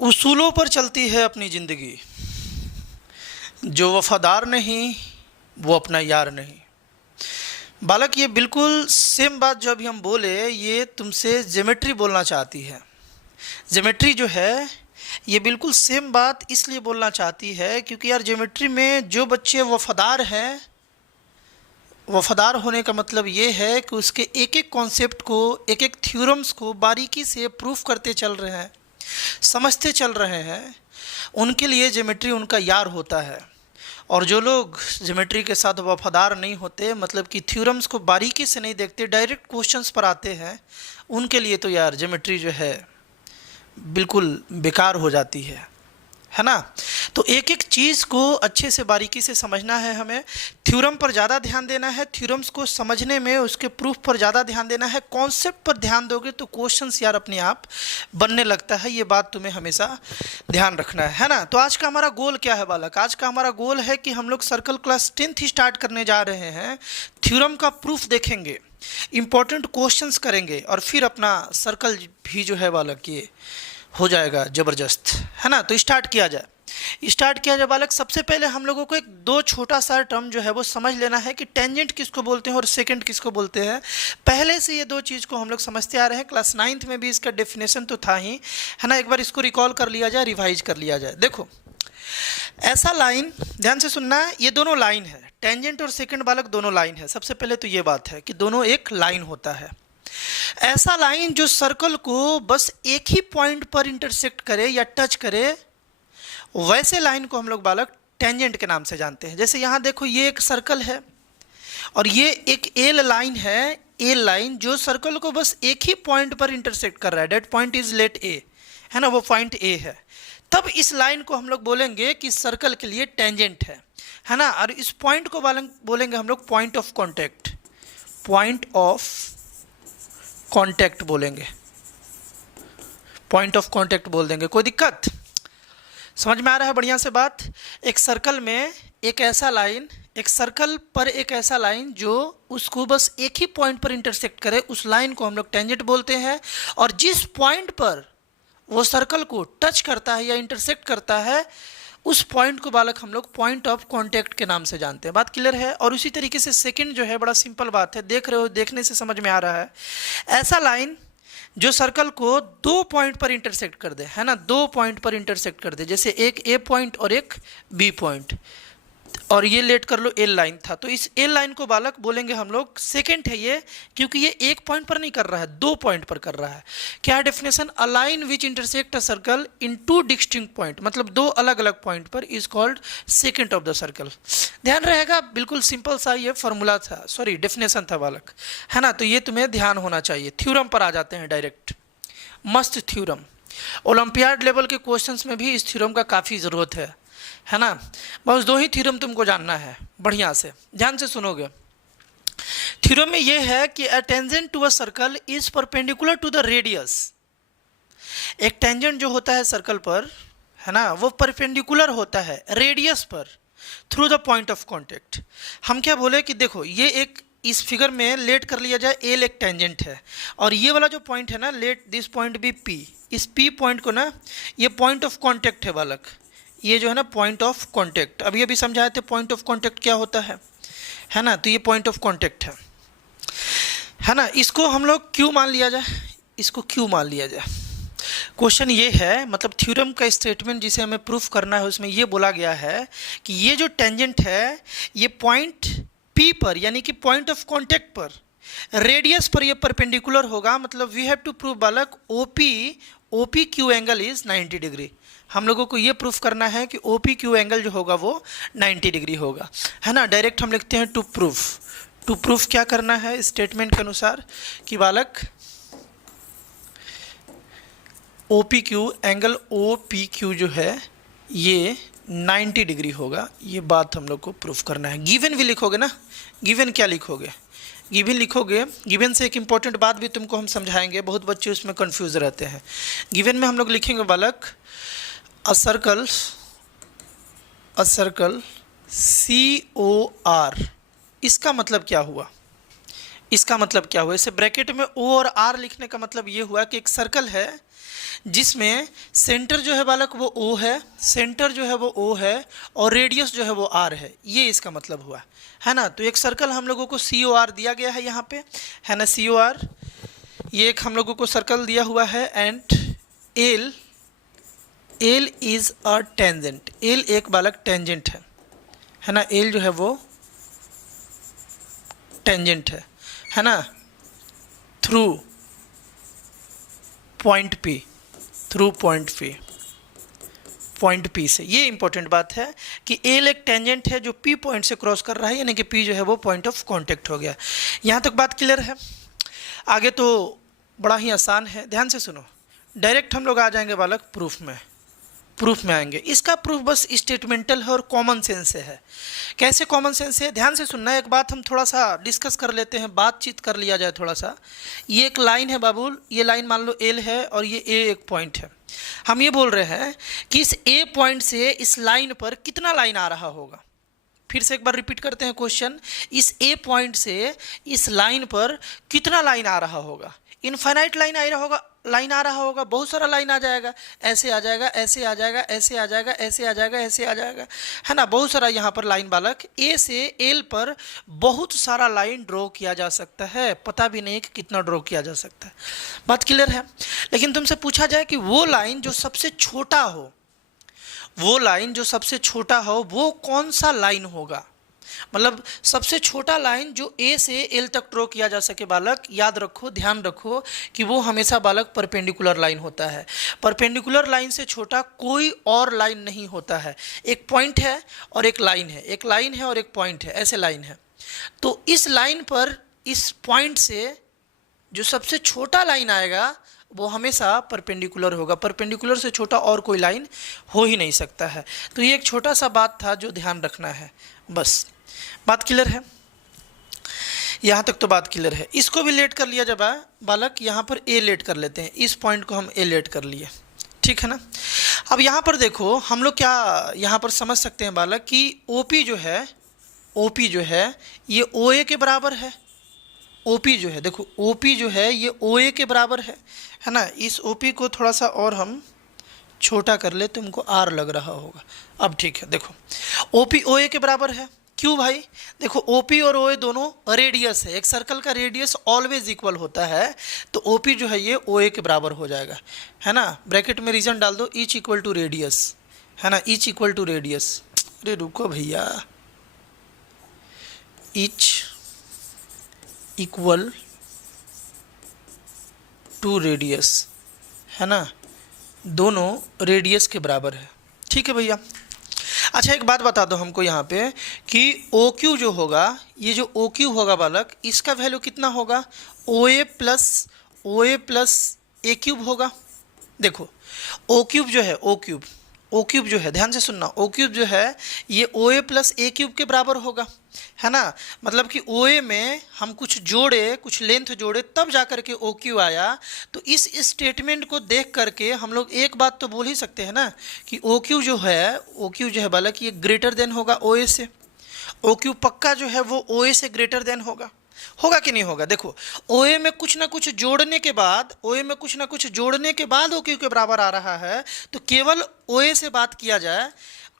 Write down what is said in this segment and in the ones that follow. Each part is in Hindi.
उसूलों पर चलती है अपनी ज़िंदगी, जो वफादार नहीं वो अपना यार नहीं। बालक, ये बिल्कुल सेम बात जो अभी हम बोले, ये तुमसे ज्योमेट्री बोलना चाहती है। ज्योमेट्री जो है ये बिल्कुल सेम बात इसलिए बोलना चाहती है क्योंकि यार ज्योमेट्री में जो बच्चे वफादार हैं, वफादार होने का मतलब ये है कि उसके एक एक कॉन्सेप्ट को, एक एक थ्योरम्स को बारीकी से प्रूफ करते चल रहे हैं, समझते चल रहे हैं, उनके लिए ज्योमेट्री उनका यार होता है। और जो लोग ज्योमेट्री के साथ वफादार नहीं होते, मतलब कि थ्योरम्स को बारीकी से नहीं देखते, डायरेक्ट क्वेश्चंस पर आते हैं, उनके लिए तो यार ज्योमेट्री जो है बिल्कुल बेकार हो जाती है ना। तो एक एक चीज़ को अच्छे से बारीकी से समझना है हमें, थ्योरम पर ज़्यादा ध्यान देना है, थ्योरम्स को समझने में उसके प्रूफ पर ज़्यादा ध्यान देना है। कॉन्सेप्ट पर ध्यान दोगे तो क्वेश्चंस यार अपने आप बनने लगता है, ये बात तुम्हें हमेशा ध्यान रखना है ना। तो आज का हमारा गोल क्या है बालक? आज का हमारा गोल है कि हम लोग सर्कल क्लास 10th स्टार्ट करने जा रहे हैं, थ्योरम का प्रूफ देखेंगे, इंपॉर्टेंट क्वेश्चंस करेंगे और फिर अपना सर्कल भी जो है बालक ये हो जाएगा ज़बरदस्त, है ना। तो स्टार्ट किया जाए बालक। सबसे पहले हम लोगों को एक दो छोटा सा टर्म जो है वो समझ लेना है कि टेंजेंट किसको बोलते हैं और सेकंड किसको बोलते हैं। पहले से ये दो चीज़ को हम लोग समझते आ रहे हैं, क्लास 9th में भी इसका डेफिनेशन तो था ही, है ना। एक बार इसको रिकॉल कर लिया जाए, रिवाइज कर लिया जाए। देखो, ऐसा लाइन, ध्यान से सुनना है, ये दोनों लाइन है, टेंजेंट और सेकंड बालक दोनों लाइन है। सबसे पहले तो ये बात है कि दोनों एक लाइन होता है। ऐसा लाइन जो सर्कल को बस एक ही पॉइंट पर इंटरसेक्ट करे या टच करे, वैसे लाइन को हम लोग बालक टेंजेंट के नाम से जानते हैं। जैसे यहां देखो, ये एक सर्कल है और ये एक एल लाइन है, एल लाइन जो सर्कल को बस एक ही पॉइंट पर इंटरसेक्ट कर रहा है। डेट पॉइंट इज लेट ए, है ना, वो पॉइंट ए है। तब इस लाइन को हम लोग बोलेंगे कि सर्कल के लिए टेंजेंट है ना। और इस पॉइंट को बोलेंगे हम लोग point of contact, point of contact बोलेंगे, पॉइंट ऑफ कांटेक्ट बोल देंगे। कोई दिक्कत? समझ में आ रहा है बढ़िया से बात? एक सर्कल में एक ऐसा लाइन, एक सर्कल पर एक ऐसा लाइन जो उसको बस एक ही पॉइंट पर इंटरसेक्ट करे, उस लाइन को हम लोग टेंजेंट बोलते हैं। और जिस पॉइंट पर वो सर्कल को टच करता है या इंटरसेक्ट करता है, उस पॉइंट को बालक हम लोग पॉइंट ऑफ कांटेक्ट के नाम से जानते हैं। बात क्लियर है? और उसी तरीके से सेकंड जो है, बड़ा सिंपल बात है, देख रहे हो, देखने से समझ में आ रहा है। ऐसा लाइन जो सर्कल को दो पॉइंट पर इंटरसेक्ट कर दे, है ना, दो पॉइंट पर इंटरसेक्ट कर दे, जैसे एक ए पॉइंट और एक बी पॉइंट, और ये लेट कर लो एल लाइन था, तो इस एल लाइन को बालक बोलेंगे हम लोग सेकंड है ये, क्योंकि ये एक पॉइंट पर नहीं कर रहा है, दो पॉइंट पर कर रहा है। क्या है definition? A line which intersect a circle in two distinct point, मतलब दो अलग अलग पॉइंट पर, is called second of the circle. ध्यान रहेगा, बिल्कुल सिंपल सा ये फॉर्मूला था, सॉरी डेफिनेशन था बालक, है ना। तो ये तुम्हें ध्यान होना चाहिए। थ्योरम पर आ जाते हैं डायरेक्ट, मस्त थ्योरम। ओलंपियाड लेवल के क्वेश्चंस में भी इस थ्योरम का काफ़ी ज़रूरत है ना। बस दो ही थ्योरम तुमको जानना है, बढ़िया से ध्यान से सुनोगे। थ्योरम में यह है कि a tangent to a circle is perpendicular to the radius. एक टेंजेंट जो होता है सर्कल पर, है ना, वो परपेंडिकुलर होता है रेडियस पर through the point of contact. हम क्या बोले कि देखो, ये एक, इस फिगर में लेट कर लिया जाए, एल एक टेंजेंट है और ये वाला जो पॉइंट है ना, let this point be P, इस पी पॉइंट को ना, ये पॉइंट ऑफ कांटेक्ट है बालक, ये जो है ना पॉइंट ऑफ कांटेक्ट। अभी अभी समझाए थे पॉइंट ऑफ कांटेक्ट क्या होता है ना। तो ये पॉइंट ऑफ कांटेक्ट है ना। इसको हम लोग क्यू मान लिया जाए, इसको क्यू मान लिया जाए। क्वेश्चन ये है, मतलब थ्योरम का स्टेटमेंट जिसे हमें प्रूफ करना है, उसमें ये बोला गया है कि ये जो टेंजेंट है, ये पॉइंट पी पर, यानी कि पॉइंट ऑफ कांटेक्ट पर, रेडियस पर ये परपेंडिकुलर होगा। मतलब वी हैव टू प्रूव बालक OP Q angle is 90 degree. हम लोगों को ये प्रूफ करना है कि ओपी क्यू एंगल जो होगा वो 90 डिग्री होगा, है ना। डायरेक्ट हम लिखते हैं टू प्रूफ क्या करना है स्टेटमेंट के अनुसार कि बालक ओपी क्यू एंगल OPQ जो है ये 90 डिग्री होगा। ये बात हम लोग को प्रूफ करना है। गिवन भी लिखोगे ना, गिवन क्या लिखोगे? गिवन लिखोगे, गिवन से एक इंपॉर्टेंट बात भी तुमको हम समझाएंगे, बहुत बच्चे उसमें कंफ्यूज रहते हैं। गिवन में हम लोग लिखेंगे बालक अ सर्कल COR। इसका मतलब क्या हुआ? इसका मतलब क्या हुआ, इसे ब्रैकेट में ओ और आर लिखने का मतलब ये हुआ कि एक सर्कल है जिसमें सेंटर जो है बालक वो ओ है, सेंटर जो है वो ओ है और रेडियस जो है वो आर है, ये इसका मतलब हुआ है ना। तो एक सर्कल हम लोगों को सी ओ आर दिया गया है यहाँ पे, है ना, सी ओ आर, ये एक हम लोगों को सर्कल दिया हुआ है। And L, L is a tangent, L एक बालक टेंजेंट है ना, एल जो है वो टेंजेंट है ना, through point P, through point P से। ये इंपॉर्टेंट बात है कि एल एक टेंजेंट है जो पी पॉइंट से क्रॉस कर रहा है, यानी कि पी जो है वो पॉइंट ऑफ कांटेक्ट हो गया। यहाँ तक बात क्लियर है। आगे तो बड़ा ही आसान है, ध्यान से सुनो। डायरेक्ट हम लोग आ जाएंगे बालक प्रूफ में आएंगे। इसका प्रूफ बस स्टेटमेंटल है और कॉमन सेंस से है। कैसे कॉमन सेंस है, ध्यान से सुनना। एक बात हम थोड़ा सा डिस्कस कर लेते हैं, बातचीत कर लिया जाए थोड़ा सा। ये एक लाइन है बाबुल, ये लाइन मान लो एल है और ये ए एक पॉइंट है। हम ये बोल रहे हैं कि इस ए पॉइंट से इस लाइन पर कितना लाइन आ रहा होगा। फिर से एक बार रिपीट करते हैं क्वेश्चन, इस ए पॉइंट से इस लाइन पर कितना लाइन आ रहा होगा। इनफाइनाइट लाइन आ रहा होगा, बहुत सारा लाइन आ जाएगा, ऐसे आ जाएगा, ऐसे आ जाएगा, ऐसे आ जाएगा, ऐसे आ जाएगा, ऐसे आ जाएगा, है ना। बहुत सारा यहाँ पर लाइन बालक ए से एल पर बहुत सारा लाइन ड्रॉ किया जा सकता है, पता भी नहीं कि कितना ड्रॉ किया जा सकता है। बात क्लियर है। लेकिन तुमसे पूछा जाए कि वो लाइन जो सबसे छोटा हो, वो लाइन जो सबसे छोटा हो वो कौन सा लाइन होगा। मतलब सबसे छोटा लाइन जो ए से एल तक ड्रॉ किया जा सके बालक, याद रखो, ध्यान रखो कि वो हमेशा बालक परपेंडिकुलर लाइन होता है। परपेंडिकुलर लाइन से छोटा कोई और लाइन नहीं होता है। एक पॉइंट है और एक लाइन है, एक लाइन है और एक पॉइंट है, ऐसे लाइन है। तो इस लाइन पर इस पॉइंट से जो सबसे छोटा लाइन आएगा वो हमेशा परपेंडिकुलर होगा। परपेंडिकुलर से छोटा और कोई लाइन हो ही नहीं सकता है। तो ये एक छोटा सा बात था जो ध्यान रखना है, बस। बात क्लियर है, यहाँ तक तो बात क्लियर है। इसको भी लेट कर लिया जब बालक, यहाँ पर ए लेट कर लेते हैं, इस पॉइंट को हम ए लेट कर लिए, ठीक है ना। अब यहाँ पर देखो हम लोग क्या यहाँ पर समझ सकते हैं बालक कि ओपी जो है ये ओ ए के बराबर है। ओपी जो है, देखो ओपी जो है ये ओ ए के बराबर है ना। इस ओपी को थोड़ा सा और हम छोटा कर ले, तुमको आर लग रहा होगा, अब ठीक है। देखो ओपी ओ ए के बराबर है, क्यों भाई। देखो ओपी और ओ ए दोनों रेडियस है, एक सर्कल का रेडियस ऑलवेज इक्वल होता है, तो ओपी जो है ये ओ ए के बराबर हो जाएगा, है ना। ब्रैकेट में रीजन डाल दो, ईच इक्वल टू रेडियस, है ना, ईच इक्वल टू रेडियस। अरे रुको भैया, ईच इक्वल टू रेडियस, है ना, दोनों रेडियस के बराबर है, ठीक है भैया। अच्छा एक बात बता दो हमको यहाँ पे कि ओ क्यू जो होगा, ये जो ओ क्यू होगा बालक, इसका वैल्यू कितना होगा, ओ ए प्लस ए क्यूब होगा। देखो ओ क्यूब जो है, ओ क्यूब जो है, ध्यान से सुनना, ओ क्यूब जो है ये ओ ए प्लस ए क्यूब के बराबर होगा, है ना। मतलब कि ओ ए में हम कुछ जोड़े, कुछ लेंथ जोड़े, तब जा कर के ओ क्यू आया। तो इस स्टेटमेंट को देख करके हम लोग एक बात तो बोल ही सकते हैं ना कि ओ क्यू जो है बालक ये ग्रेटर देन होगा ओ ए से। ओ क्यू पक्का जो है वो ओ ए से ग्रेटर देन होगा कि नहीं होगा। देखो ओ ए में कुछ ना कुछ जोड़ने के बाद, ओ क्यू के बराबर आ रहा है, तो केवल ओ ए से बात किया जाए,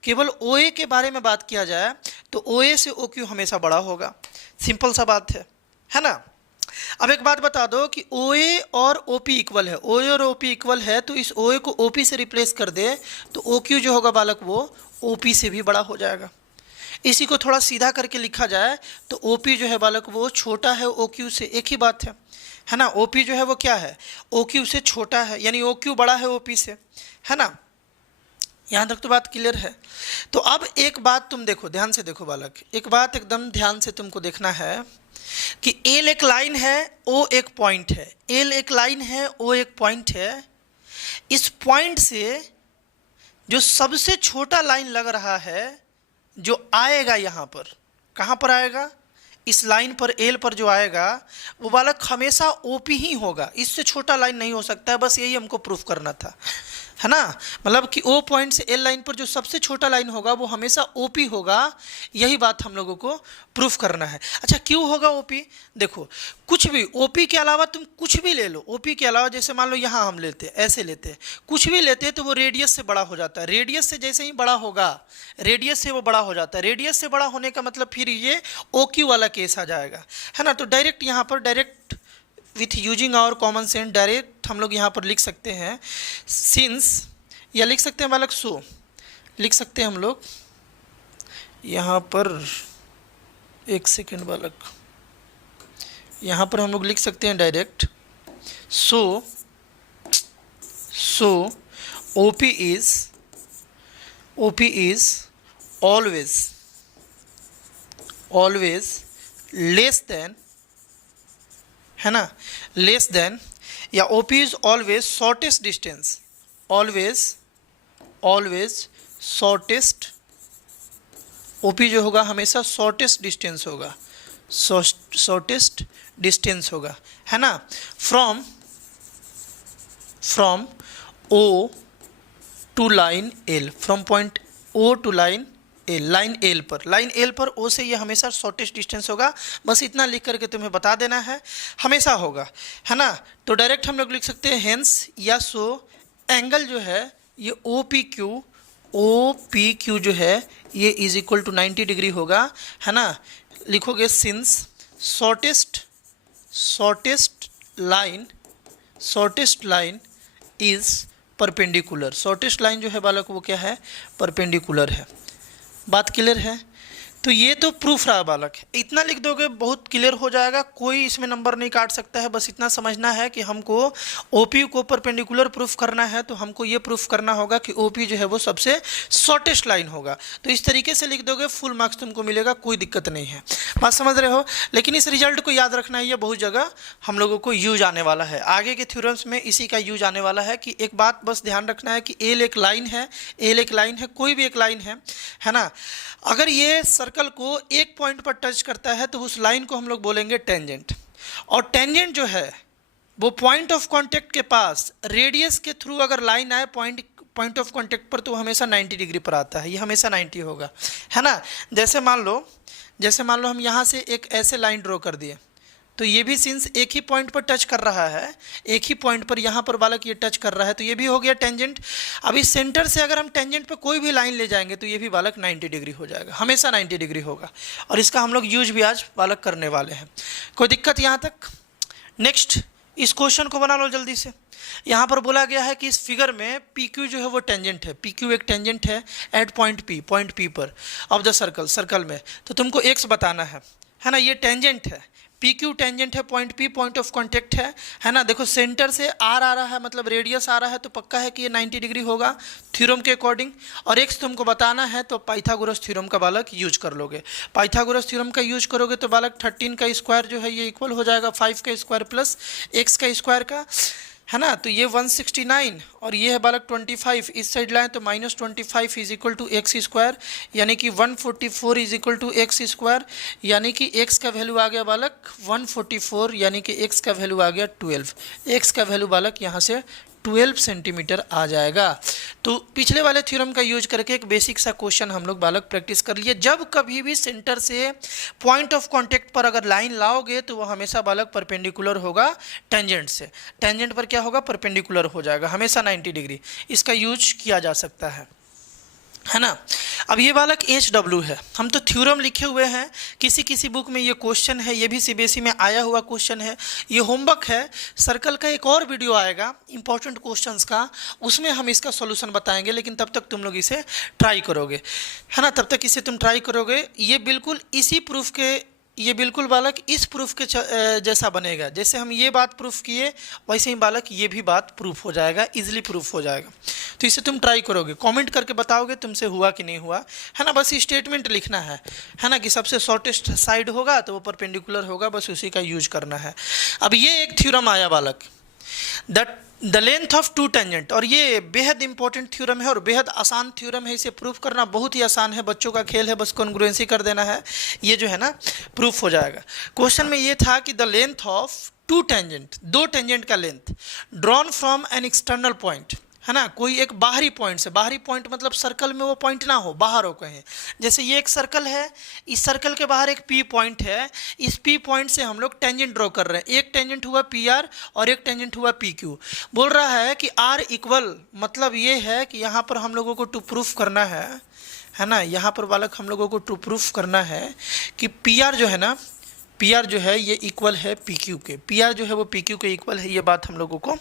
केवल ओ ए के बारे में बात किया जाए तो ओ ए से ओ क्यू हमेशा बड़ा होगा। सिंपल सा बात है ना। अब एक बात बता दो कि ओ ए और ओ पी इक्वल है, ओ ए और ओ पी इक्वल है, तो इस ओ ए को ओ पी से रिप्लेस कर दे तो ओ क्यू जो होगा बालक वो ओ पी से भी बड़ा हो जाएगा। इसी को थोड़ा सीधा करके लिखा जाए तो ओ पी जो है बालक वो छोटा है ओ क्यू से, एक ही बात है ना। ओ पी जो है वो क्या है, ओ क्यू से छोटा है, यानी ओ क्यू बड़ा है ओ पी से, है ना। यहाँ तक तो बात क्लियर है। तो अब एक बात तुम देखो, ध्यान से देखो बालक, एक बात एकदम ध्यान से तुमको देखना है कि एल एक लाइन है, ओ एक पॉइंट है, एल एक लाइन है, ओ एक पॉइंट है। इस पॉइंट से जो सबसे छोटा लाइन लग रहा है जो आएगा यहाँ पर, कहाँ पर आएगा, इस लाइन पर एल पर जो आएगा वो बालक हमेशा ओपी ही होगा, इससे छोटा लाइन नहीं हो सकता है। बस यही हमको प्रूफ करना था, है ना, मतलब कि ओ पॉइंट से एल लाइन पर जो सबसे छोटा लाइन होगा वो हमेशा ओपी होगा। यही बात हम लोगों को प्रूफ करना है। अच्छा, क्यों होगा ओपी? देखो, कुछ भी ओपी के अलावा तुम कुछ भी ले लो, ओपी के अलावा जैसे मान लो यहाँ हम लेते हैं, ऐसे लेते हैं, कुछ भी लेते हैं तो वो रेडियस से बड़ा हो जाता है। रेडियस से जैसे ही बड़ा होगा, रेडियस से वो बड़ा हो जाता है। रेडियस से बड़ा होने का मतलब फिर ये ओ क्यू वाला केस आ जाएगा, है ना। तो डायरेक्ट यहाँ पर direct with using our common sense direct हम लोग यहाँ पर लिख सकते हैं सिंस, या लिख सकते हैं बालक सो, लिख सकते हैं हम लोग यहाँ पर, एक सेकेंड बालक, यहाँ पर हम लोग लिख सकते हैं direct so OP is always less than, है ना, लेस देन, या OP is always shortest distance, always shortest, OP जो होगा हमेशा शॉर्टेस्ट डिस्टेंस होगा, शॉर्टेस्ट डिस्टेंस होगा, है ना, from O to line L, from point O to line L, line L पर ओ से ये हमेशा शॉर्टेस्ट डिस्टेंस होगा। बस इतना लिख करके तुम्हें बता देना है, हमेशा होगा, है ना। तो डायरेक्ट हम लोग लिख सकते हैं हेंस या सो एंगल जो है ये ओ पी क्यू जो है ये इज इक्वल टू 90 डिग्री होगा, है ना। लिखोगे since shortest line is perpendicular, shortest line जो है बालक वो क्या है, परपेंडिकुलर है। बात क्लियर है? तो ये तो प्रूफ रहा बालक, इतना लिख दोगे बहुत क्लियर हो जाएगा, कोई इसमें नंबर नहीं काट सकता है। बस इतना समझना है कि हमको ओपी को परपेंडिकुलर प्रूफ करना है, तो हमको ये प्रूफ करना होगा कि ओपी जो है वो सबसे शॉर्टेस्ट लाइन होगा। तो इस तरीके से लिख दोगे, फुल मार्क्स तुमको मिलेगा, कोई दिक्कत नहीं है। बात समझ रहे हो? लेकिन इस रिजल्ट को याद रखना है, ये बहुत जगह हम लोगों को यूज आने वाला है, आगे के थ्योरम्स में इसी का यूज आने वाला है। कि एक बात बस ध्यान रखना है कि एल एक लाइन है, कोई भी एक लाइन है ना। अगर ये सर्कल को एक पॉइंट पर टच करता है तो उस लाइन को हम लोग बोलेंगे टेंजेंट, और टेंजेंट जो है वो पॉइंट ऑफ कांटेक्ट के पास रेडियस के थ्रू अगर लाइन आए पॉइंट ऑफ कांटेक्ट पर तो हमेशा 90 डिग्री पर आता है, ये हमेशा 90 होगा, है ना। जैसे मान लो हम यहाँ से एक ऐसे लाइन ड्रॉ कर दिए, तो ये भी सिंस एक ही पॉइंट पर टच कर रहा है, एक ही पॉइंट पर यहाँ पर बालक ये टच कर रहा है, तो ये भी हो गया टेंजेंट। अभी सेंटर से अगर हम टेंजेंट पे कोई भी लाइन ले जाएंगे तो ये भी बालक 90 डिग्री हो जाएगा, हमेशा 90 डिग्री होगा। और इसका हम लोग यूज भी आज बालक करने वाले हैं। कोई दिक्कत यहाँ तक? नेक्स्ट इस क्वेश्चन को बना लो जल्दी से। यहाँ पर बोला गया है कि इस फिगर में पी क्यू जो है वो टेंजेंट है, पी क्यू एक टेंजेंट है एट पॉइंट पी पर ऑफ द सर्कल में। तो तुमको एक्स बताना है ना। ये टेंजेंट है, पी क्यू टेंजेंट है, point P point of contact है ना। देखो सेंटर से आर आ रहा है, मतलब रेडियस आ रहा है, तो पक्का है कि ये 90 डिग्री होगा थ्योरम के अकॉर्डिंग। और एक्स तुमको बताना है तो पाइथागोरस थ्योरम का बालक यूज कर लोगे। पाइथागोरस थ्योरम का यूज करोगे तो बालक 13 का स्क्वायर जो है ये इक्वल हो जाएगा 5 का स्क्वायर प्लस एक्स का स्क्वायर का, है ना। तो ये 169 और ये है बालक 25, इस साइड लाएँ तो -25 is equal to x square, यानी कि 144 is equal to x square, यानी कि एक्स का वैल्यू आ गया बालक 144, यानी कि एक्स का वैल्यू आ गया 12। एक्स का वैल्यू बालक यहाँ से 12 सेंटीमीटर आ जाएगा। तो पिछले वाले थ्योरम का यूज करके एक बेसिक सा क्वेश्चन हम लोग बालक प्रैक्टिस कर लिए। जब कभी भी सेंटर से पॉइंट ऑफ कांटेक्ट पर अगर लाइन लाओगे तो वो हमेशा बालक परपेंडिकुलर होगा टेंजेंट से। टेंजेंट पर क्या होगा? परपेंडिकुलर हो जाएगा, हमेशा 90 डिग्री। इसका यूज किया जा सकता है ना। अब ये बालक HW है, हम तो थ्योरम लिखे हुए हैं, किसी बुक में ये क्वेश्चन है, ये भी CBSE में आया हुआ क्वेश्चन है। ये होमवर्क है, सर्कल का एक और वीडियो आएगा इंपॉर्टेंट क्वेश्चंस का, उसमें हम इसका सॉल्यूशन बताएंगे। लेकिन तब तक तुम लोग इसे ट्राई करोगे, है ना। तब तक इसे तुम ट्राई करोगे, ये बिल्कुल इसी प्रूफ के, ये बिल्कुल बालक इस प्रूफ के जैसा बनेगा। जैसे हम ये बात प्रूफ किए वैसे ही बालक ये भी बात प्रूफ हो जाएगा, इजीली प्रूफ हो जाएगा। तो इसे तुम ट्राई करोगे, कमेंट करके बताओगे तुमसे हुआ कि नहीं हुआ, है ना। बस स्टेटमेंट लिखना है ना, कि सबसे शॉर्टेस्ट साइड होगा तो वो परपेंडिकुलर होगा, बस उसी का यूज करना है। अब ये एक थ्योरम आया बालक, the length of two tangent, और ये बेहद इंपॉर्टेंट थ्योरम है और बेहद आसान थ्योरम है। इसे प्रूफ करना बहुत ही आसान है, बच्चों का खेल है, बस कॉन्ग्रुएंसी कर देना है, ये जो है ना प्रूफ हो जाएगा। क्वेश्चन में ये था कि the length of two tangent, दो टेंजेंट का length drawn from an external point, है ना, कोई एक बाहरी पॉइंट से, बाहरी पॉइंट मतलब सर्कल में वो पॉइंट ना हो, बाहर हो कहीं। जैसे ये एक सर्कल है, इस सर्कल के बाहर एक पी पॉइंट है, इस पी पॉइंट से हम लोग टेंजेंट ड्रॉ कर रहे हैं, एक टेंजेंट हुआ पी आर और एक टेंजेंट हुआ पी क्यू। बोल रहा है कि आर इक्वल, मतलब ये है कि यहाँ पर हम लोगों को टू प्रूफ करना है ना, यहाँ पर बालक हम लोगों को टू प्रूफ करना है कि पी आर जो है ना, पी आर जो है ये इक्वल है पी क्यू के, पी आर जो है वो पी क्यू के इक्वल है, ये बात हम लोगों को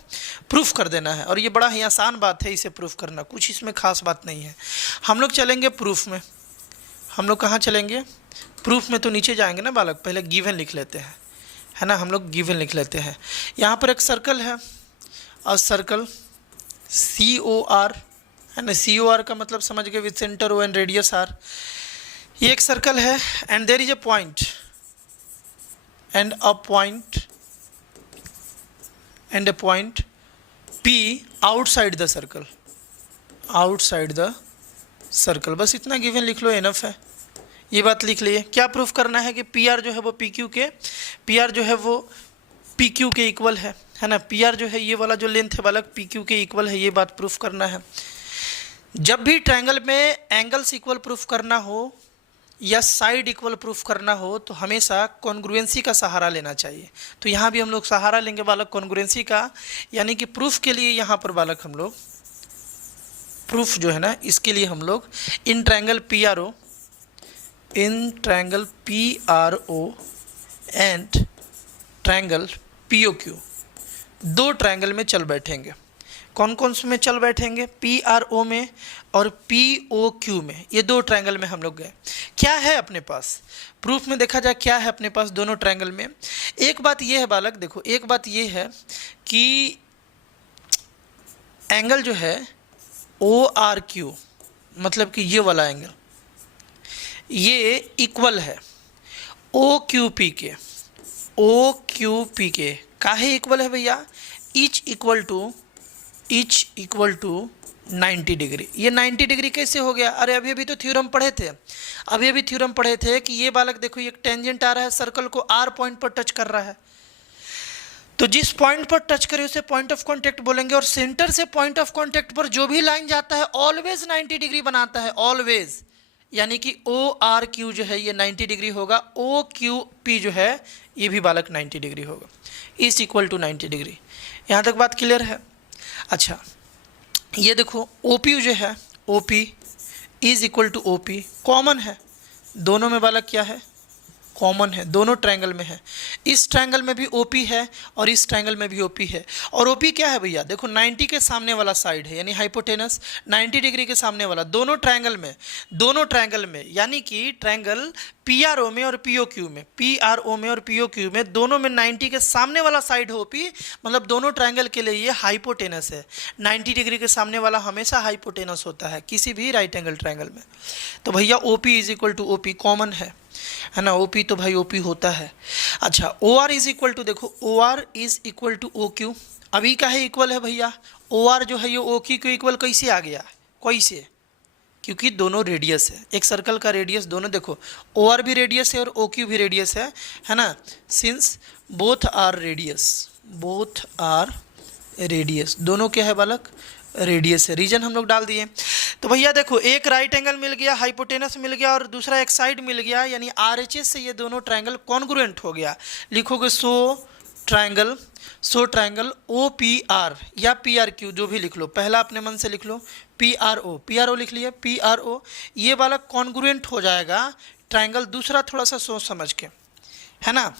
प्रूफ कर देना है। और ये बड़ा ही आसान बात है इसे प्रूफ करना, कुछ इसमें खास बात नहीं है। हम लोग चलेंगे प्रूफ में, हम लोग कहाँ चलेंगे, प्रूफ में तो नीचे जाएंगे ना बालक, पहले गिवन लिख लेते हैं, है ना, हम लोग गिवन लिख लेते हैं। यहाँ पर एक सर्कल है और सर्कल सी ओ आर, है ना, सी ओ आर का मतलब समझ गए, with centre O and radius R. ये एक सर्कल है and there is a point and a point P outside the circle, outside the circle। बस इतना गिवन लिख लो, एनफ है, ये बात लिख लिए। क्या प्रूफ करना है कि पी आर जो है वो पी क्यू के, पी आर जो है वो पी क्यू के इक्वल है ना, पी आर जो है ये वाला जो लेंथ है बालक पी क्यू के इक्वल है, ये बात प्रूफ करना है। जब भी ट्रायंगल में एंगल्स इक्वल प्रूफ करना हो या साइड इक्वल प्रूफ करना हो तो हमेशा कॉन्ग्रुएंसी का सहारा लेना चाहिए। तो यहाँ भी हम लोग सहारा लेंगे बालक कॉन्ग्रुएंसी का, यानी कि प्रूफ के लिए यहाँ पर बालक हम लोग प्रूफ जो है ना, इसके लिए हम लोग in triangle P R O, in triangle P R O and triangle P O Q, दो ट्रायंगल में चल बैठेंगे। कौन कौन से में चल बैठेंगे, पी आर ओ में और पी ओ क्यू में, ये दो ट्रायंगल में हम लोग गए। क्या है अपने पास प्रूफ में, देखा जाए क्या है अपने पास दोनों ट्रायंगल में। एक बात ये है बालक, देखो एक बात ये है कि एंगल जो है ओ आर क्यू, मतलब कि ये वाला एंगल ये इक्वल है ओ क्यू पी के, ओ क्यू पी के। काहे इक्वल है भैया, ईच इक्वल टू 90 डिग्री। ये 90 डिग्री कैसे हो गया, अरे अभी अभी तो थ्योरम पढ़े थे, अभी थ्योरम पढ़े थे कि ये बालक देखो ये एक टेंजेंट आ रहा है, सर्कल को आर पॉइंट पर टच कर रहा है, तो जिस पॉइंट पर टच करे उसे पॉइंट ऑफ कांटेक्ट बोलेंगे। और सेंटर से पॉइंट ऑफ कांटेक्ट पर जो भी लाइन जाता है ऑलवेज 90 डिग्री बनाता है, ऑलवेज, यानी कि ओ आर क्यू जो है ये 90 डिग्री होगा, ओ क्यू पी जो है ये भी बालक 90 डिग्री होगा, इज इक्वल टू 90 डिग्री। यहाँ तक बात क्लियर है। अच्छा ये देखो ओ पी जो है, O P is equal to O P, common है दोनों में बालक, क्या है, कॉमन है, दोनों ट्रायंगल में है। इस ट्रायंगल में भी OP है और इस ट्रायंगल में भी OP है। और OP क्या है भैया, देखो 90 के सामने वाला साइड है, यानी हाइपोटेनस 90 डिग्री के सामने वाला, दोनों ट्रायंगल में, यानी कि ट्रायंगल PRO में और POQ में, PRO में और POQ में दोनों में 90 के सामने वाला साइड है OP, मतलब दोनों ट्रायंगल के लिए ये हाइपोटेनस है। 90 डिग्री के सामने वाला हमेशा हाइपोटेनस होता है किसी भी राइट एंगल ट्रायंगल में। तो भैया OP is equal to OP common है ना, OP तो भाई OP होता है। अच्छा OR इज इक्वल टू, देखो OR is equal to OQ, अभी का है इक्वल है भैया, OR जो है ये OQ को इक्वल कैसे आ गया, कैसे, क्योंकि दोनों रेडियस है, एक सर्कल का रेडियस दोनों, देखो OR भी रेडियस है और OQ भी रेडियस है ना, सिंस बोथ आर रेडियस, दोनों क्या है बालक, रेडियस है। रीजन हम लोग डाल दिए। तो भैया देखो एक राइट एंगल मिल गया, हाइपोटेनस मिल गया और दूसरा एक साइड मिल गया, यानी RHS से ये दोनों ट्रायंगल कॉन्ग्रुएंट हो गया। लिखोगे सो ट्रायंगल OPR या PRQ जो भी लिख लो, पहला अपने मन से लिख लो, PRO लिख लिया, PRO ये वाला कॉन्ग्रुएंट हो जाएगा ट्रायंगल। दूसरा थोड़ा सा सोच समझ के, है ना,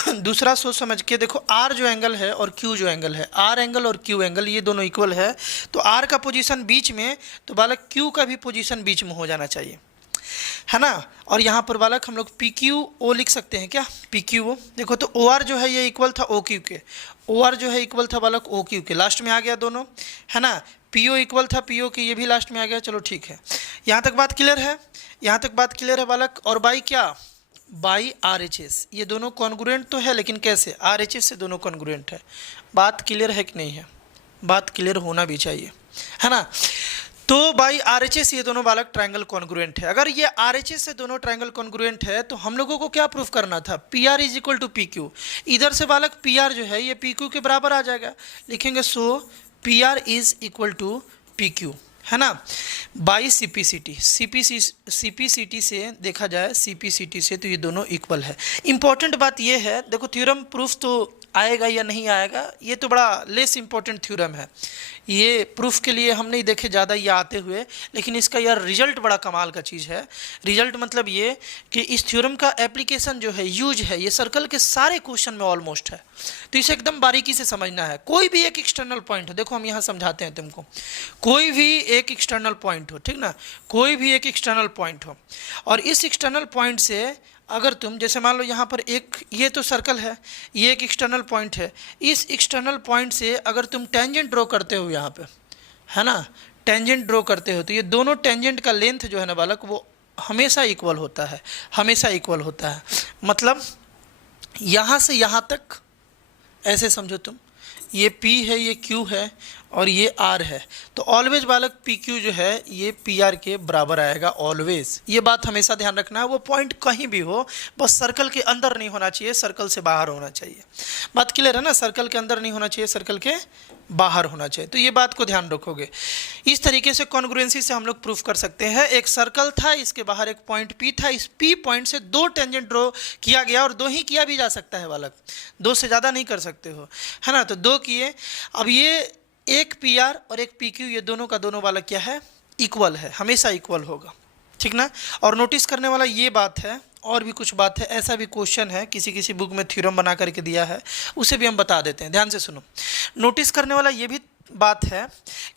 दूसरा सोच समझ के देखो, R जो एंगल है और Q जो एंगल है, R एंगल और Q एंगल ये दोनों इक्वल है, तो R का पोजीशन बीच में, तो बालक Q का भी पोजीशन बीच में हो जाना चाहिए, है ना। और यहाँ पर बालक हम लोग PQO लिख सकते हैं, क्या PQO, देखो तो OR जो है ये इक्वल था OQ के, OR जो है इक्वल था बालक OQ के, लास्ट में आ गया दोनों, है ना। PO इक्वल था PO के, ये भी लास्ट में आ गया, चलो ठीक है। यहाँ तक बात क्लियर है, बालक। और बाई क्या, बाई RHS, ये दोनों कॉन्ग्रुएंट तो है, लेकिन कैसे, RHS से दोनों कॉन्ग्रुएंट है। बात क्लियर है कि नहीं है, बात क्लियर होना भी चाहिए, है ना। तो बाई RHS ये दोनों बालक ट्रायंगल कॉन्ग्रुएंट है। अगर ये RHS से दोनों ट्रायंगल कॉन्ग्रुएंट है तो हम लोगों को क्या प्रूफ करना था, PR is equal to PQ। इधर से बालक PR जो है ये PQ के बराबर आ जाएगा, लिखेंगे so P R is equal to P Q, है ना, by C P C T. C P C T से देखा जाए, सी पी सी टी से, तो ये दोनों इक्वल है। इंपॉर्टेंट बात ये है, देखो थ्योरम प्रूफ तो आएगा या नहीं आएगा, ये तो बड़ा लेस इंपॉर्टेंट थ्योरम है, ये प्रूफ के लिए हम नहीं देखे ज़्यादा ये आते हुए, लेकिन इसका यार रिजल्ट बड़ा कमाल का चीज़ है। रिजल्ट मतलब ये कि इस थ्योरम का एप्लीकेशन जो है, यूज है, ये सर्कल के सारे क्वेश्चन में ऑलमोस्ट है। तो इसे एकदम बारीकी से समझना है। कोई भी एक एक्सटर्नल पॉइंट हो, देखो हम यहाँ समझाते हैं तुमको, कोई भी एक एक्सटर्नल पॉइंट हो, ठीक ना, कोई भी एक एक्सटर्नल पॉइंट हो, और इस एक्सटर्नल पॉइंट से अगर तुम, जैसे मान लो यहाँ पर एक, ये तो सर्कल है, ये एक एक्सटर्नल पॉइंट है, इस एक्सटर्नल पॉइंट से अगर तुम टेंजेंट ड्रॉ करते हो यहाँ पे, है ना, टेंजेंट ड्रॉ करते हो, तो ये दोनों टेंजेंट का लेंथ जो है ना बालक, वो हमेशा इक्वल होता है, हमेशा इक्वल होता है। मतलब यहाँ से यहाँ तक ऐसे समझो तुम, ये P है, ये Q है, और ये R है, तो ऑलवेज बालक PQ जो है ये PR के बराबर आएगा, ऑलवेज। ये बात हमेशा ध्यान रखना है, वो पॉइंट कहीं भी हो, बस सर्कल के अंदर नहीं होना चाहिए, सर्कल से बाहर होना चाहिए। बात क्लियर है ना, सर्कल के अंदर नहीं होना चाहिए, सर्कल के बाहर होना चाहिए, तो ये बात को ध्यान रखोगे। इस तरीके से कॉन्ग्रुएंसी से हम लोग प्रूफ कर सकते हैं। एक सर्कल था, इसके बाहर एक पॉइंट P था, इस P पॉइंट से दो टेंजेंट ड्रॉ किया गया, और दो ही किया भी जा सकता है बालक, दो से ज़्यादा नहीं कर सकते हो, है ना, तो दो किए। अब ये एक पी आर और एक पी क्यू, ये दोनों का दोनों वाला क्या है, इक्वल है, हमेशा इक्वल होगा, ठीक ना। और नोटिस करने वाला ये बात है, और भी कुछ बात है, ऐसा भी क्वेश्चन है किसी किसी बुक में थ्योरम बना करके दिया है, उसे भी हम बता देते हैं, ध्यान से सुनो। नोटिस करने वाला ये भी बात है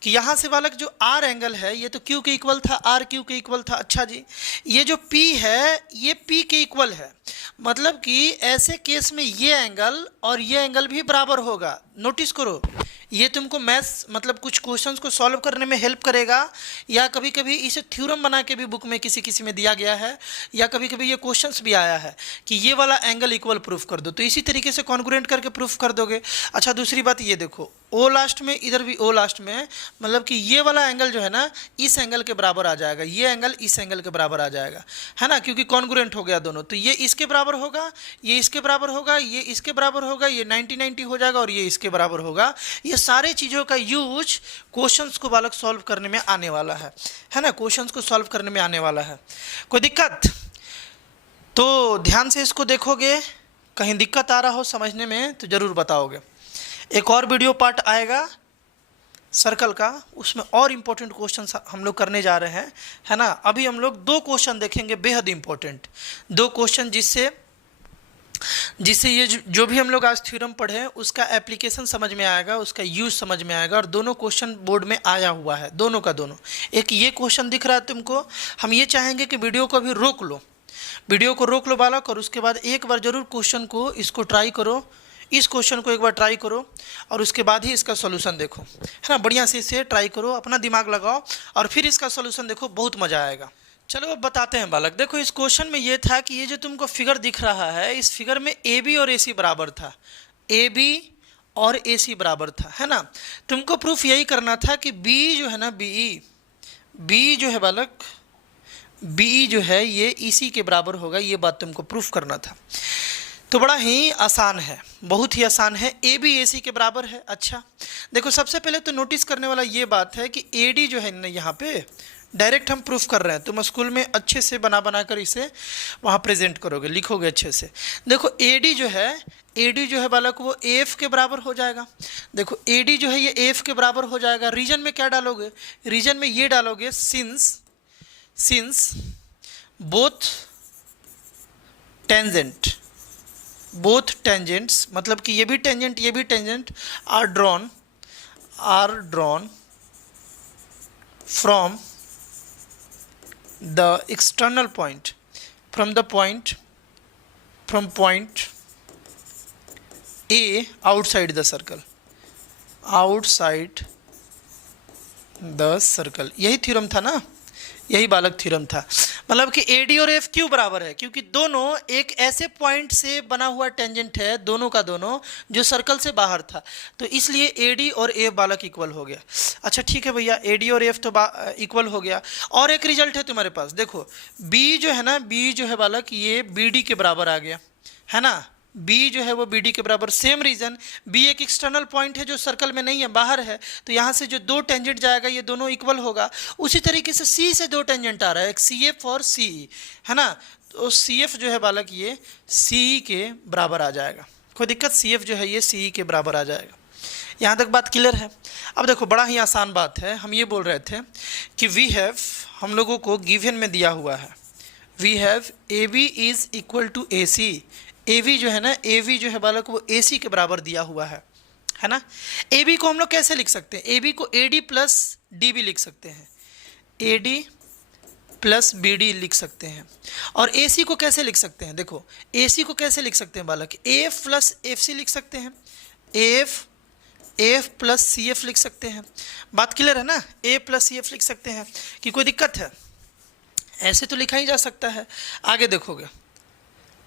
कि यहाँ से बालक जो आर एंगल है, ये तो क्यू के इक्वल था, आर क्यू के इक्वल था, अच्छा जी, ये जो पी है ये पी के इक्वल है, मतलब कि ऐसे केस में ये एंगल और ये एंगल भी बराबर होगा। नोटिस करो, ये तुमको मैथ्स मतलब कुछ क्वेश्चंस को सॉल्व करने में हेल्प करेगा, या कभी कभी इसे थ्योरम बना के भी बुक में किसी किसी में दिया गया है, या कभी कभी ये क्वेश्चंस भी आया है कि ये वाला एंगल इक्वल प्रूफ कर दो, तो इसी तरीके से कॉन्ग्रुएंट करके प्रूफ कर दोगे। अच्छा, दूसरी बात ये देखो, ओ लास्ट में, इधर भी ओ लास्ट में, मतलब कि ये वाला एंगल जो है ना, इस एंगल के बराबर आ जाएगा, ये एंगल इस एंगल के बराबर आ जाएगा, है ना, क्योंकि कॉन्ग्रुएंट हो गया दोनों, तो ये इसके बराबर होगा, ये इसके बराबर होगा, ये इसके बराबर होगा, ये 90-90 हो जाएगा, और ये इसके बराबर होगा। ये सारे चीज़ों का यूज क्वेश्चंस को बालक सॉल्व करने में आने वाला है ना, क्वेश्चंस को सॉल्व करने में आने वाला है। कोई दिक्कत? तो ध्यान से इसको देखोगे, कहीं दिक्कत आ रहा हो समझने में तो ज़रूर बताओगे। एक और वीडियो पार्ट आएगा सर्कल का, उसमें और इम्पोर्टेंट क्वेश्चन हम लोग करने जा रहे हैं, है ना। अभी हम लोग दो क्वेश्चन देखेंगे बेहद इम्पोर्टेंट, दो क्वेश्चन जिससे ये जो भी हम लोग आज थ्योरम पढ़े उसका एप्लीकेशन समझ में आएगा, उसका यूज समझ में आएगा। और दोनों क्वेश्चन बोर्ड में आया हुआ है, दोनों का दोनों। एक ये क्वेश्चन दिख रहा है तुमको, हम ये चाहेंगे कि वीडियो को अभी रोक लो, वीडियो को रोक लो बालक, और उसके बाद एक बार जरूर क्वेश्चन को इसको ट्राई करो, इस क्वेश्चन को एक बार ट्राई करो, और उसके बाद ही इसका सॉल्यूशन देखो, है ना। बढ़िया से इसे ट्राई करो, अपना दिमाग लगाओ, और फिर इसका सॉल्यूशन देखो, बहुत मज़ा आएगा। चलो अब बताते हैं बालक। देखो इस क्वेश्चन में ये था कि ये जो तुमको फिगर दिख रहा है, इस फिगर में ए बी और ए सी बराबर था, ए बी और ए सी बराबर था, है ना। तुमको प्रूफ यही करना था कि बी जो है ना, बी जो है बालक, बी जो है ये इसी के बराबर होगा, ये बात तुमको प्रूफ करना था। तो बड़ा ही आसान है, बहुत ही आसान है, ए बी ए सी के बराबर है। अच्छा देखो, सबसे पहले तो नोटिस करने वाला ये बात है कि ए डी जो है ना, यहाँ पे डायरेक्ट हम प्रूफ कर रहे हैं, तुम स्कूल में अच्छे से बना कर इसे वहाँ प्रेजेंट करोगे, लिखोगे अच्छे से। देखो ए डी जो है बालक, वो एफ के बराबर हो जाएगा। देखो ए डी जो है ये एफ के बराबर हो जाएगा। रीजन में क्या डालोगे, रीजन में ये डालोगे, सिंस बोथ टेंजेंट्स, मतलब कि ये भी tangent are drawn from the external point, from point A outside the circle, यही थ्योरम था ना, यही बालक थ्योरम था। मतलब कि ए डी और एफ क्यों बराबर है, क्योंकि दोनों एक ऐसे पॉइंट से बना हुआ टेंजेंट है, दोनों का दोनों, जो सर्कल से बाहर था, तो इसलिए ए डी और एफ बालक इक्वल हो गया। अच्छा ठीक है भैया, ए डी और एफ तो इक्वल हो गया। और एक रिजल्ट है तुम्हारे पास, देखो बी जो है ना, बी जो है बालक, ये बी डी के बराबर आ गया, है ना, बी जो है वो बी डी के बराबर। सेम रीजन, बी एक एक्सटर्नल पॉइंट है जो सर्कल में नहीं है, बाहर है, तो यहाँ से जो दो टेंजेंट जाएगा ये दोनों इक्वल होगा। उसी तरीके से सी से दो टेंजेंट आ रहा है, एक सी एफ और सी ई, है ना, तो सी एफ जो है बालक ये सी ई के बराबर आ जाएगा। कोई दिक्कत, सी एफ जो है ये सी ई के बराबर आ जाएगा। यहाँ तक बात क्लियर है। अब देखो बड़ा ही आसान बात है, हम ये बोल रहे थे कि वी हैव, हम लोगों को गिवन में दिया हुआ है, we have A B is equal to A C. ए वी जो है ना, ए वी जो है बालक वो ए सी के बराबर दिया हुआ है ना। ए बी को हम लोग कैसे लिख सकते हैं, ए बी को ए डी प्लस डी भी लिख सकते हैं, A D plus B D लिख सकते हैं। और ए सी को कैसे लिख सकते हैं, देखो ए सी को कैसे लिख सकते हैं बालक, A F plus F C लिख सकते हैं, A F plus C F लिख सकते हैं। बात क्लियर है ना, ए प्लस सी एफ लिख सकते हैं, कि कोई दिक्कत है, ऐसे तो लिखा ही जा सकता है। आगे देखोगे,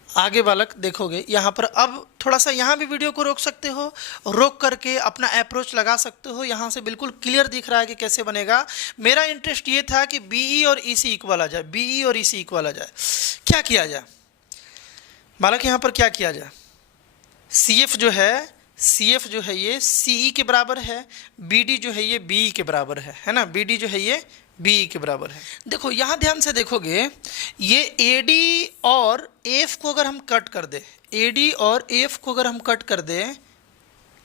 आगे बालक देखोगे यहाँ पर, अब थोड़ा सा यहाँ भी वीडियो को रोक सकते हो, रोक करके अपना अप्रोच लगा सकते हो। यहाँ से बिल्कुल क्लियर दिख रहा है कि कैसे बनेगा। मेरा इंटरेस्ट ये था कि बीई और ईसी इक्वल आ जाए, बीई और ईसी इक्वल आ जाए। क्या किया जाए बालक, यहाँ पर क्या किया जाए, सी एफ जो है, सी एफ जो है ये सी ई के बराबर है, बी डी जो है ये बी ई के बराबर है ना, बी डी जो है ये बी ई के बराबर है। देखो यहाँ ध्यान से देखोगे, ये ए डी और एफ को अगर हम कट कर दे, ए डी और एफ को अगर हम कट कर दे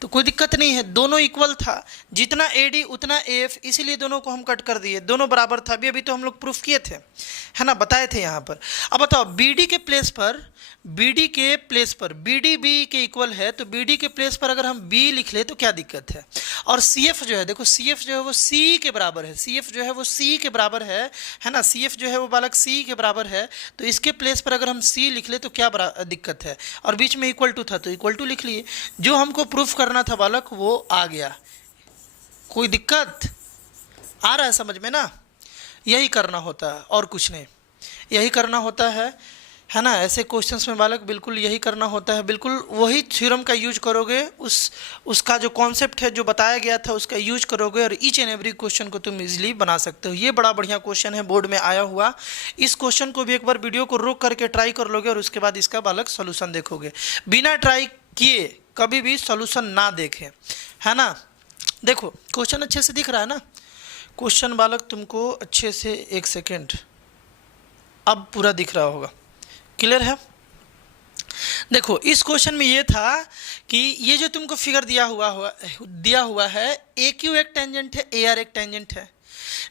तो कोई दिक्कत नहीं है, दोनों इक्वल था, जितना ए डी उतना एफ, इसीलिए दोनों को हम कट कर दिए, दोनों बराबर था। अभी तो हम लोग प्रूफ किए थे, है ना, बताए थे यहाँ पर। अब बताओ बी डी के प्लेस पर, बी डी के प्लेस पर, बी डी बी के इक्वल है, तो बी डी के प्लेस पर अगर हम बी लिख ले तो क्या दिक्कत है। और सी एफ जो है, देखो सी एफ जो है वो सी के बराबर है, सी एफ जो है वो सी के बराबर है ना, सी एफ जो है वो बालक सी के बराबर है, तो इसके प्लेस पर अगर हम सी लिख ले तो क्या दिक्कत है। और बीच में इक्वल टू था तो इक्वल टू लिख लिए, जो हमको प्रूफ करना था बालक वो आ गया। कोई दिक्कत आ रहा है समझ में ना, यही करना होता है और कुछ नहीं, यही करना होता है ना। ऐसे क्वेश्चंस में बालक बिल्कुल यही करना होता है, बिल्कुल वही थ्योरम का यूज करोगे, उसका जो कॉन्सेप्ट है जो बताया गया था उसका यूज करोगे, और ईच एंड एवरी क्वेश्चन को तुम इजीली बना सकते हो। ये बड़ा बढ़िया क्वेश्चन है, बोर्ड में आया हुआ। इस क्वेश्चन को भी एक बार वीडियो को रोक करके ट्राई कर लोगे और उसके बाद इसका बालक सोल्यूशन देखोगे। बिना ट्राई किए कभी भी सोल्यूशन ना देखें, है ना। देखो क्वेश्चन अच्छे से दिख रहा है ना, क्वेश्चन बालक तुमको अच्छे से, एक सेकेंड, अब पूरा दिख रहा होगा, क्लियर है। देखो इस क्वेश्चन में ये था कि ये जो तुमको फिगर दिया हुआ है, ए क्यू एक टेंजेंट है, ए आर एक टेंजेंट है,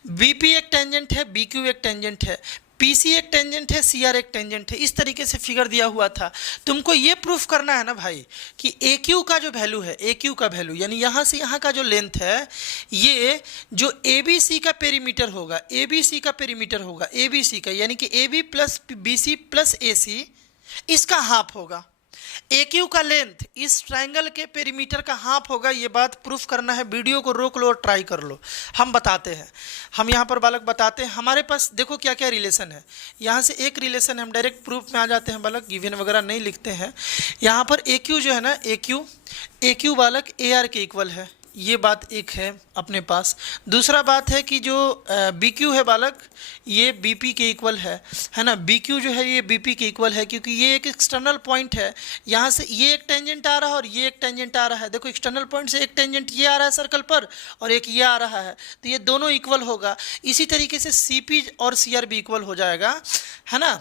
बी पी एक टेंजेंट है, बी क्यू एक टेंजेंट है, पी सी एक टेंजेंट है, सी आर एक टेंजेंट है। इस तरीके से फिगर दिया हुआ था। तुमको ये प्रूफ करना है ना भाई कि ए क्यू का जो वैल्यू है, ए क्यू का वैल्यू यानी यहाँ से यहाँ का जो लेंथ है, ये जो ए बी सी का पेरीमीटर होगा, ए बी सी का पेरीमीटर होगा, ए बी सी का यानी कि A B plus B C plus A C, इसका हाफ होगा। ए क्यू का लेंथ इस ट्रायंगल के पेरीमीटर का हाफ होगा। ये बात प्रूफ करना है, वीडियो को रोक लो और ट्राई कर लो। हम बताते हैं, हम यहाँ पर बालक बताते हैं। हमारे पास देखो क्या क्या रिलेशन है, यहाँ से एक रिलेशन है, हम डायरेक्ट प्रूफ में आ जाते हैं बालक, गिवन वगैरह नहीं लिखते हैं। यहाँ पर ए क्यू जो है ना, ए क्यू बालक ए आर के इक्वल है, ये बात एक है अपने पास। दूसरा बात है कि जो बी क्यू है बालक, ये बी पी के इक्वल है ना। बी क्यू जो है ये बी पी के इक्वल है, क्योंकि ये एक एक्सटर्नल पॉइंट है। यहाँ से ये एक टेंजेंट आ रहा है और ये एक टेंजेंट आ रहा है। देखो एक्सटर्नल पॉइंट से एक टेंजेंट ये आ रहा है सर्कल पर और एक ये आ रहा है, तो ये दोनों इक्वल होगा। इसी तरीके से सी पी और सी आर भी इक्वल हो जाएगा, है ना।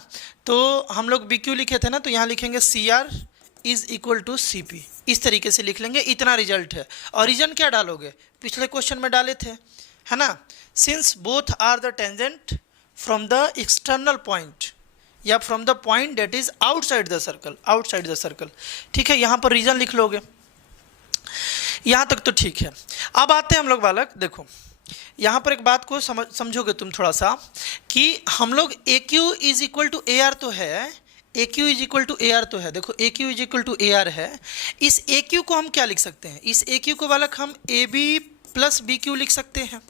तो हम लोग बी क्यू लिखे थे ना, तो यहाँ लिखेंगे C R is equal to C P, इस तरीके से लिख लेंगे। इतना रिजल्ट है। और रीजन क्या डालोगे, पिछले क्वेश्चन में डाले थे, है ना। Since both are the tangent from the external point या from the point that is outside the circle, outside the circle, ठीक है। यहाँ पर रीजन लिख लोगे, यहाँ तक तो ठीक है। अब आते हैं हम लोग बालक, देखो यहाँ पर एक बात को समझोगे तुम थोड़ा सा, कि हम लोग A Q is equal to A R तो है, A Q is equal to A R तो है। देखो A Q is equal to A R है। इस ए क्यू को हम क्या लिख सकते हैं, इस ए क्यू को बालक हम A B plus B Q लिख सकते हैं।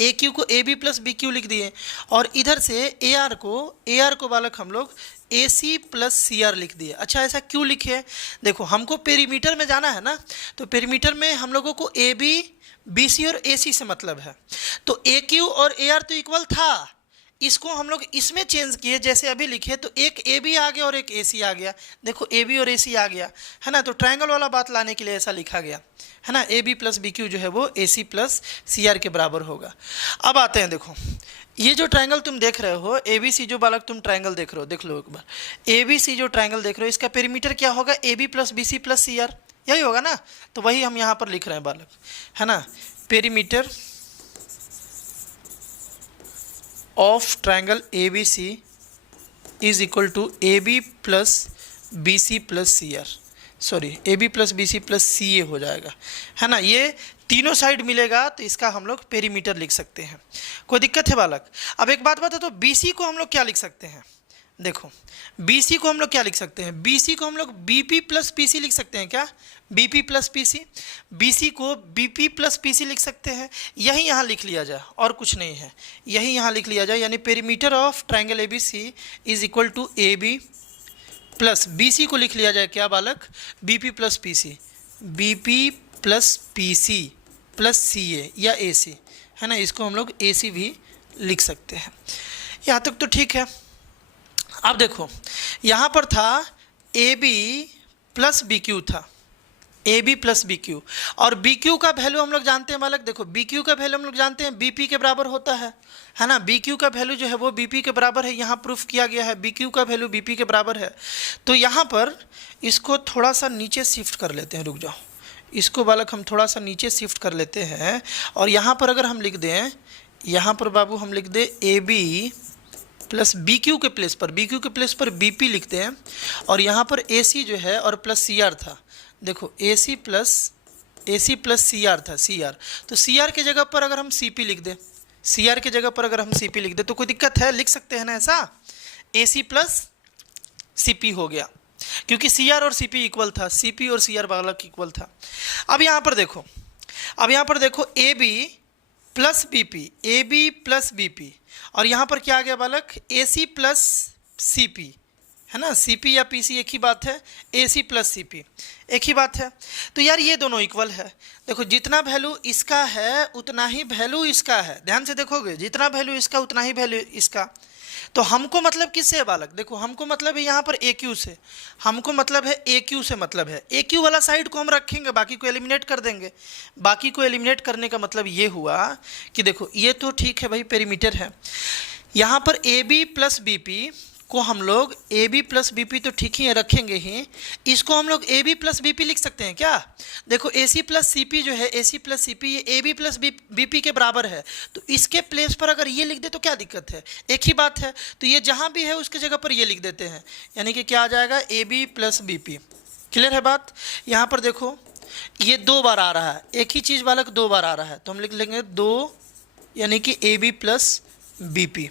ए क्यू को A B plus B Q लिख दिए, और इधर से ए आर को बालक हम लोग ए सी प्लस सी आर लिख दिए। अच्छा ऐसा क्यों लिखे, देखो हमको पेरीमीटर में जाना है ना, तो पेरीमीटर में हम लोगों को ए बी, बी सी और ए सी से मतलब है। तो ए क्यू और ए आर तो इक्वल था, इसको हम लोग इसमें चेंज किए, जैसे अभी लिखे तो एक ए बी आ गया और एक ए सी आ गया। देखो ए बी और ए सी आ गया है ना, तो ट्रायंगल वाला बात लाने के लिए ऐसा लिखा गया है ना। A B plus B Q जो है वो ए सी प्लस सी आर के बराबर होगा। अब आते हैं, देखो ये जो ट्रायंगल तुम देख रहे हो ए बी सी, जो बालक तुम ट्रायंगल देख रहे हो, देख लो एक बार। ए बी सी जो ट्रायंगल देख रहे हो, इसका पेरीमीटर क्या होगा? A B plus B C plus C R, यही होगा ना। तो वही हम यहाँ पर लिख रहे हैं बालक, है ना। Perimeter of triangle A B C is equal to A B plus B C plus C R, sorry A B plus B C plus C A हो जाएगा, है ना। ये तीनों साइड मिलेगा तो इसका हम लोग पेरीमीटर लिख सकते हैं। कोई दिक्कत है बालक? अब एक बात बता, तो बी सी को हम लोग क्या लिख सकते हैं? देखो बी सी को हम लोग क्या लिख सकते हैं? बी सी को हम लोग B P plus P C लिख सकते हैं क्या? B P plus P C, B C को B P plus P C लिख सकते हैं। यही यहाँ लिख लिया जाए और कुछ नहीं है, यही यहाँ लिख लिया जाए। यानी perimeter of triangle A B C is equal to A B plus B C को लिख लिया जाए क्या बालक? B P plus P C, B P plus P C plus C A या ए सी, है ना। इसको हम लोग ए सी भी लिख सकते हैं। यहाँ तक तो ठीक है। अब देखो यहाँ पर था A B plus B Q था, A B plus B Q, और बी क्यू का वैल्यू हम लोग जानते हैं बालक। देखो बी क्यू का वैल्यू हम लोग जानते हैं बी पी के बराबर होता है ना। बी क्यू का वैल्यू जो है वो बी पी के बराबर है, यहाँ प्रूफ किया गया है बी क्यू का वैल्यू बी पी के बराबर है। तो यहाँ पर इसको थोड़ा सा नीचे शिफ्ट कर लेते हैं, रुक जाओ, इसको बालक हम थोड़ा सा नीचे शिफ्ट कर लेते हैं। और यहाँ पर अगर हम लिख दें, यहाँ पर बाबू हम लिख दें A B plus B Q के प्लेस पर, बी क्यू के प्लेस पर बी पी लिखते हैं, और यहाँ पर ए सी जो है और प्लस सी आर था। देखो ए सी प्लस सी आर था, सी आर, तो सी आर के जगह पर अगर हम सी पी लिख दें, सी आर के जगह पर अगर हम सी पी लिख दें तो कोई दिक्कत है? लिख सकते हैं ना ऐसा, ए सी प्लस सी पी हो गया, क्योंकि सी आर और सी पी इक्वल था, सी पी और सी आर बालक इक्वल था। अब यहाँ पर देखो, अब यहाँ पर देखो A B plus B P, A B plus B P, और यहाँ पर क्या आ गया बालक? ए सी प्लस सी पी, है ना। सी पी या पी सी एक ही बात है, ए सी प्लस सी पी एक ही बात है। तो यार ये दोनों इक्वल है। देखो जितना वैल्यू इसका है उतना ही वैल्यू इसका है, ध्यान से देखोगे, जितना वैल्यू इसका उतना ही वैल्यू इसका। तो हमको मतलब किससे है बालक? देखो हमको मतलब है यहाँ पर ए क्यू से, हमको मतलब है ए क्यू से, मतलब है ए क्यू वाला साइड को हम रखेंगे, बाकी को एलिमिनेट कर देंगे। बाकी को एलिमिनेट करने का मतलब ये हुआ कि देखो ये तो ठीक है भाई, पेरीमीटर है। यहाँ पर A B plus B P को हम लोग A B plus B P तो ठीक ही रखेंगे ही, इसको हम लोग A B plus B P लिख सकते हैं क्या? देखो ए सी प्लस सी पी जो है, ए सी प्लस सी पी, ये A B plus B P के बराबर है, तो इसके प्लेस पर अगर ये लिख दे तो क्या दिक्कत है? एक ही बात है। तो ये जहाँ भी है उसके जगह पर ये लिख देते हैं, यानी कि क्या आ जाएगा? A B plus B P. Clear है बात? यहाँ पर देखो ये दो बार आ रहा है, एक ही चीज़ बालक दो बार आ रहा है, तो हम लिख लेंगे दो, यानी कि A B plus B P,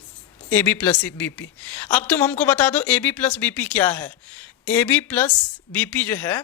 A B plus B P. अब तुम हमको बता दो A B plus B P क्या है? A B plus B P जो है,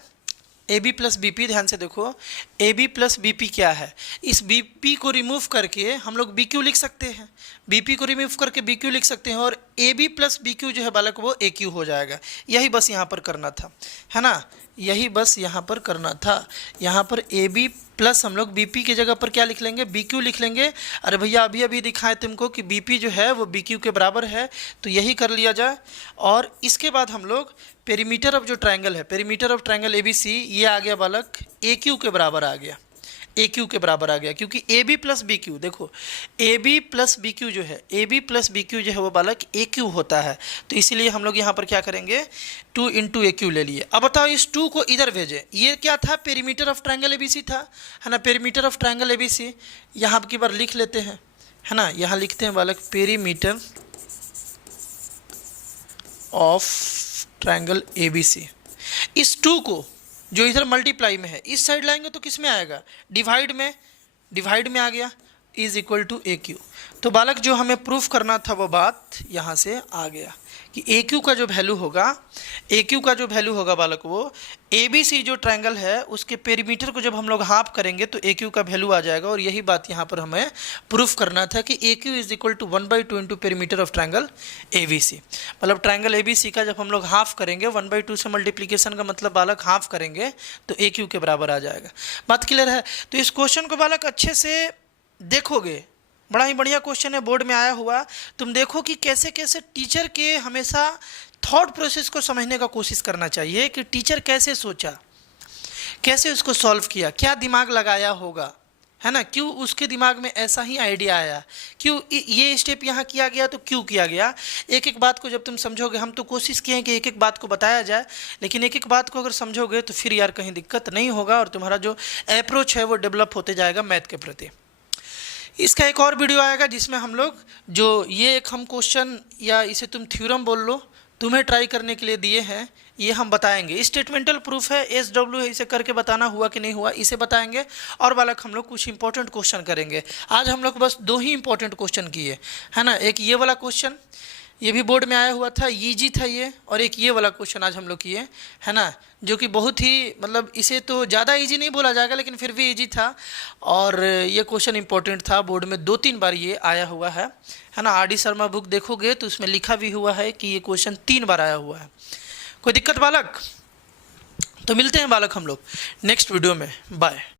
A B plus B P, ध्यान से देखो, A B plus B P क्या है? इस बी पी को रिमूव करके हम लोग बी क्यू लिख सकते हैं, बी पी को रिमूव करके बी क्यू लिख सकते हैं, और A B plus B Q जो है बालक वो ए क्यू हो जाएगा। यही बस यहाँ पर करना था, है ना, यही बस यहाँ पर करना था। यहाँ पर ए बी प्लस हम लोग बी पी की जगह पर क्या लिख लेंगे? बी क्यू लिख लेंगे। अरे भैया अभी अभी दिखाएं तुमको कि बी पी जो है वो बी क्यू के बराबर है, तो यही कर लिया जाए। और इसके बाद हम लोग पेरीमीटर ऑफ जो ट्रायंगल है, perimeter of triangle A B C, ये आ गया बालक ए क्यू के बराबर आ गया, ए क्यू के बराबर आ गया, क्योंकि A B plus B Q, देखो A B plus B Q जो है, A B plus B Q जो है वो बालक ए क्यू होता है। तो इसीलिए हम लोग यहाँ पर क्या करेंगे? 2 इंटू ए क्यू ले लिए। अब बताओ इस 2 को इधर भेजें, ये क्या था? Perimeter of triangle A B C था, है ना। Perimeter of triangle A B C यहाँ की बार लिख लेते हैं, है ना। यहाँ लिखते हैं बालक perimeter of triangle A B C. इस 2 को जो इधर मल्टीप्लाई में है इस साइड लाएंगे तो किस में आएगा? डिवाइड में, डिवाइड में आ गया, is equal to A Q. तो बालक जो हमें प्रूफ करना था वो बात यहाँ से आ गया कि ए क्यू का जो वैल्यू होगा, ए क्यू का जो वैल्यू होगा बालक, वो ए बी सी जो ट्रायंगल है उसके पेरीमीटर को जब हम लोग हाफ करेंगे तो ए क्यू का वैल्यू आ जाएगा। और यही बात यहाँ पर हमें प्रूफ करना था कि A Q is equal to 1/2 into perimeter of triangle A B C. मतलब ट्रायंगल ए बी सी का जब हम लोग हाफ करेंगे, 1/2 से मल्टीप्लीकेशन का मतलब बालक हाफ करेंगे तो ए क्यू के बराबर आ जाएगा। बात क्लियर है? तो इस क्वेश्चन को बालक अच्छे से देखोगे बड़ा ही बढ़िया क्वेश्चन है, बोर्ड में आया हुआ। तुम देखो कि कैसे कैसे टीचर के हमेशा थॉट प्रोसेस को समझने का कोशिश करना चाहिए कि टीचर कैसे सोचा, कैसे उसको सॉल्व किया, क्या दिमाग लगाया होगा, है ना, क्यों उसके दिमाग में ऐसा ही आइडिया आया, क्यों ये स्टेप यहाँ किया गया तो क्यों किया गया। एक एक बात को जब तुम समझोगे, हम तो कोशिश किए हैं कि एक एक बात को बताया जाए, लेकिन एक एक बात को अगर समझोगे तो फिर यार कहीं दिक्कत नहीं होगा और तुम्हारा जो अप्रोच है वो डेवलप होते जाएगा मैथ के प्रति। इसका एक और वीडियो आएगा जिसमें हम लोग जो ये एक हम क्वेश्चन या इसे तुम थ्योरम बोल लो, तुम्हें ट्राई करने के लिए दिए हैं, ये हम बताएंगे। स्टेटमेंटल प्रूफ है, SW है, इसे करके बताना हुआ कि नहीं हुआ इसे बताएंगे। और बालक हम लोग कुछ इंपॉर्टेंट क्वेश्चन करेंगे। आज हम लोग बस 2 ही इंपॉर्टेंट क्वेश्चन किए, है ना। एक ये वाला क्वेश्चन, ये भी बोर्ड में आया हुआ था, ईजी था ये, और एक ये वाला क्वेश्चन आज हम लोग किए, है ना, जो कि बहुत ही मतलब इसे तो ज़्यादा इजी नहीं बोला जाएगा लेकिन फिर भी इजी था। और ये क्वेश्चन इंपॉर्टेंट था, बोर्ड में 2-3 बार ये आया हुआ है ना। RD शर्मा बुक देखोगे तो उसमें लिखा भी हुआ है कि ये क्वेश्चन 3 बार आया हुआ है। कोई दिक्कत बालक? तो मिलते हैं बालक हम लोग नेक्स्ट वीडियो में, बाय।